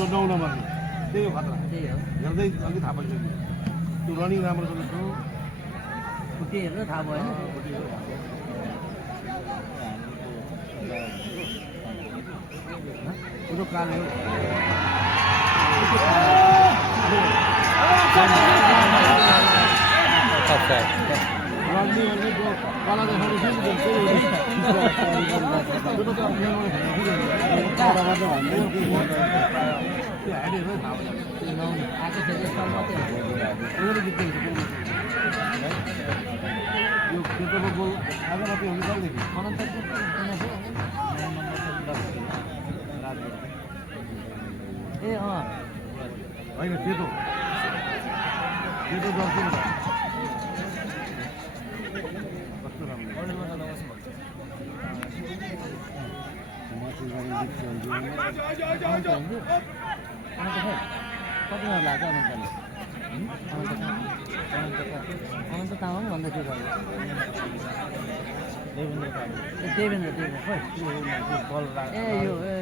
त्यो 9 नम्बरमा त्यही हो खतरा त्यही हो हेर्दै अघि थाहा पाइसक्यो त्यो रनिङ राम्रो छ त्यो खुट्टी हेर्दा थाहा भयो होइन त्यो कालो रनिङ गर्ने त्यो कला देखाउने थियो नि त्यो त टाढाबाट भन्दै त्यो हाइडहरू थाहा भयो त्यो नहुने आएको थियो यसपाल मात्रै एउटा गीत यो खेतोको गोल आज मात्रै हुनु कहिलेदेखि ए अँ होइन सेतो सेतो जर्सी कस्तो कतिमा लाग्छ अनन्त तामाङ भन्दा के गर्यो देवेन्द्र खै ए यो ए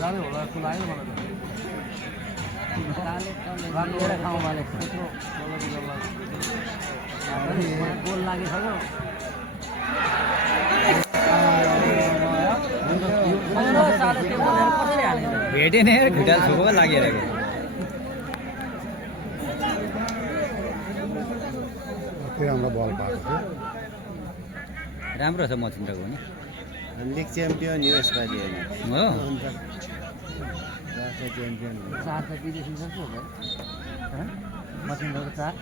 जाने होला जस्तो लाग्यो मलाई एउटा ठाउँमा गोल लागिसक्यो भेटेन यार खुट्टाल छोको लागेर राम्रो बल पाएको थियो राम्रो छ मचिन्द्रको पनि लिग च्याम्पियन हो यसपालि हो च्याम्पियन चार त विदेशी जस्तो हो मसिन्दोको चार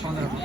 छोराको